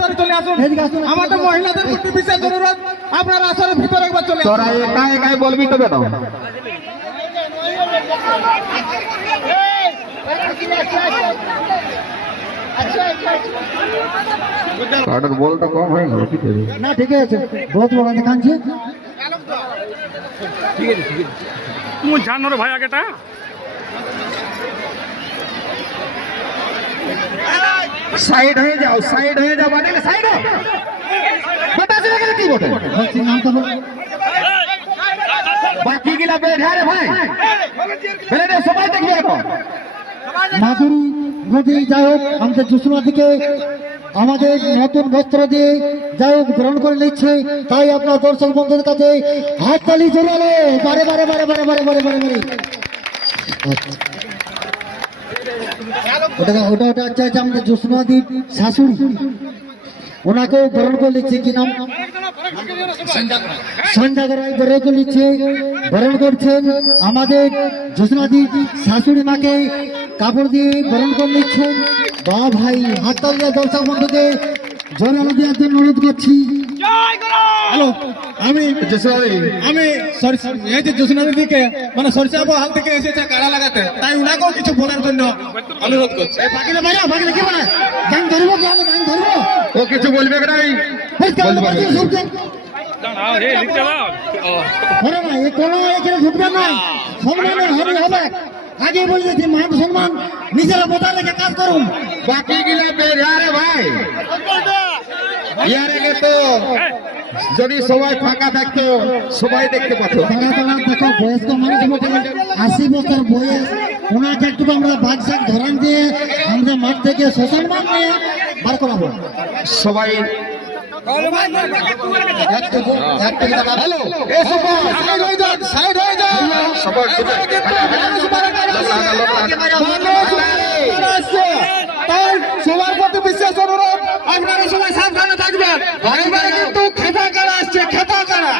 ভিতরে চলে আসুন। আমাদের মহিলাদের প্রতি বিশেষ অনুরোধ, আপনারা আসলে ভিতরে একবার চলে আসুন। তোরা একাই একাই বলবি তবে তো কাটার বলটা কম হয়ে গেল কি করবি না ঠিক আছে বহুত বড় দেখাচ্ছি তুই জানো রে ভাই আগেটা সাইড হয়ে যাও মানে সাইড হও বটা চলে গেলে কি বটে নাম তো বাকি গিলা বেড়া রে ভাই বেড়ে সবাই দেখবে এখন মাধুরী নদী যাই হোক আমাদের জুসুনা থেকে আমাদের নতুন বস্ত্র দিয়ে যাই হোক গ্রহণ করে নিচ্ছে, তাই আপনার দর্শক বন্ধুদের কাছে হাততালি জোরালো বারে বারে বারে বারে বারে বারে বারে বারে ওটা ওটা আচ্ছা আচ্ছা আমাদের জুসুনাদির শাশুড়ি ওনাকেও গ্রহণ করে নিচ্ছে, কি নাম সন্ধ্যা করাই গ্রহণ করে নিচ্ছে, বরণ করছেন আমাদের জোসনাদি শাশুড়ি মাকে কাপড় দিয়ে বরণ করে নিচ্ছেন। বা ভাই হাততালি দিয়ে দর্শক বন্ধুকে জোরালো দেওয়ার জন্য অনুরোধ করছি। হ্যালো, আমি এই যে জোসনা দিদিকে মানে সরিষাবো হাল থেকে এসেছে কাড়া লাগাতে, তাই উনাকেও কিছু বলার জন্য অনুরোধ করছি। বাকিটা ভাইয়া বাকিটা কি বলে গান ধরবো কি আমি গান ধরবো ও কিছু বলবে নাই ঢুকবে না সম্মানের হবে হবে আগে বলছি মান সম্মান নিজেরা বোঝা লেগে কাজ করুন। বাকি গিলা বেড়া রে ভাই ইয়ার আগে তো যদি সবাই ফাঁকা থাকতো সবাই দেখতে পাতো দেখো বয়স্ক মানুষ বটে 80 বছর বয়স, ওনাকে একটু আমরা বাঘ শাক ধরান দিয়ে আমরা মাঠ থেকে শ্মশান মান নিয়ে বার করাবো। সবাই সবার প্রতি বিশেষ অনুরোধ, আপনারা সবাই সাবধানে থাকবেন। কিন্তু খেতা কারা আসছে, খেতা কারা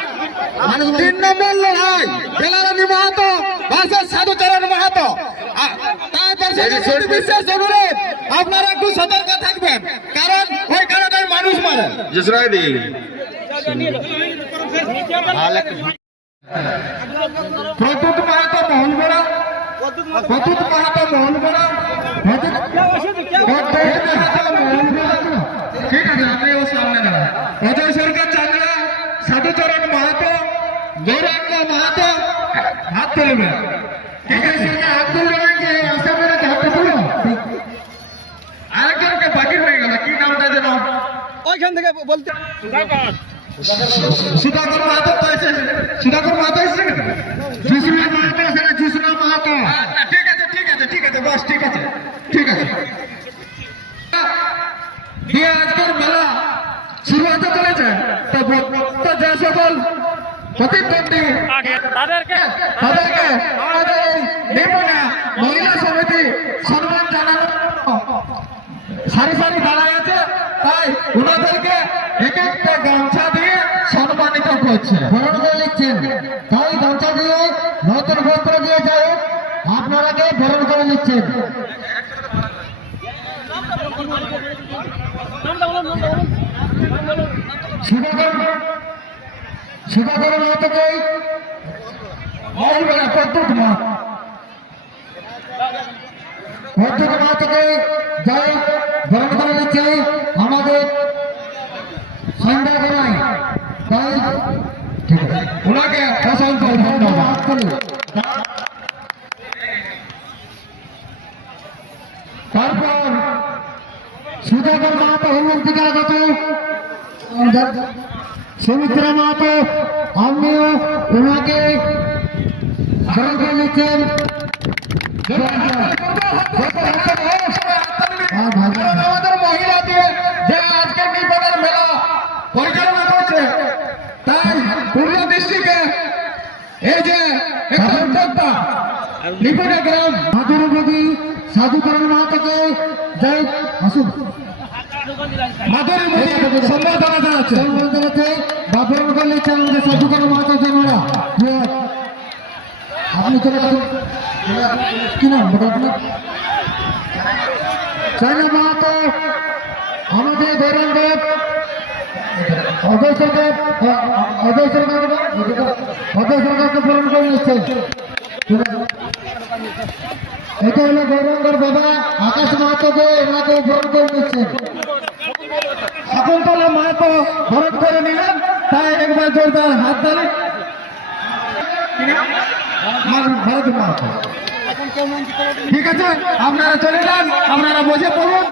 3 নম্বর লড়াই বেলারানী মাহাতো ভার্সেস সাধুচরণ মাহাতো। তার বিশেষ অনুরোধ আপনারা একটু সতর্ক থাকবেন, কারণ ওই কারণে মানুষ মারে। প্রদ্যুৎ মাহাতো মোহনগড়া, প্রদ্যুৎ মাহাতো মোহনগড়া, ঠিক আছে আপনি ও সামনে দাঁড়ান। অজয় সরকার চাংলা, সাধুচরণ মাহাতো, গৌরাঙ্গ মাহাতো হাত তুলবেন। ঠিক আছে হাত তুলবেন যে আসামের হাত তুলো। আরেকজনকে বাকি হয়ে গেল, কি নামটা যেন ওইখান থেকে বলতে সুধাকর মাহাতো তো এসেছে, সুধাকর মাহাতো এসেছে, জুসুনা মাহাতো এসেছে, জুসুনা মাহাতো। ঠিক আছে ঠিক আছে ঠিক আছে বস, ঠিক আছে ঠিক আছে। দিয়ে আজকের মেলা শুরু হতে চলেছে, তো যে সকল প্রতিদ্বন্দ্বী তাদেরকে আমাদের এই নিপুণা মহিলা সমিতি সম্মান জানানোর সারি সারি দাঁড়ায় আছে, তাই ওনাদেরকে এক একটা গামছা দিয়ে সম্মানিত করছে, বরণ করে নিচ্ছেন, তাই গামছা দিয়ে নতুন বস্ত্র দিয়ে যাই হোক আপনারাকে বরণ করে নিচ্ছেন। সুধাকর মাহাতোকে প্রদ্যুৎ মাহাতোকে যাই বরণ করে নিচ্ছে আমাদের সন্ধ্যা করাই, তাই ওনাকে অসংখ্য ধন্যবাদ। তারপর সুধাকর মাহাতো হলুদ টিকা যত সুমিত্রা মাহাতো আপনিও ওনাকে বরণ করে নিচ্ছেন। আমাদের মহিলা দিয়ে যে আজকের নিপনের মেলা পরিচালনা করছে, তাই পূর্ব দৃষ্টিকে এই যে একটা উদ্যোক্তা নিপনে গ্রাম মাধুরী নদী সাধুচরণ মাহাতোকে যাই আসুন মাধুরী মোদী সম্বর্ধনা জানাচ্ছে। বা বরণ করে নিচ্ছেন আমাদের সাধুচরণ মাহাতো জনরা। আপনি চলে আসুন, কি নাম বলুন আপনার? চাইনা মাহাতো আমাদের গৌরঙ্গর অজয় সরকারকে পূরণ করে নিচ্ছে। এটা হলো গৌরঙ্গর বাবা আকাশ মাহাতোকে ওনাকে পূরণ করে নিচ্ছে। শকুন্তলা মাহাতো ভরত করে নিলেন, তাই একবার জোরদার হাত তালি। ভারত মাহাতো ঠিক আছে, আপনারা চলে যান, আপনারা বসে পড়ুন।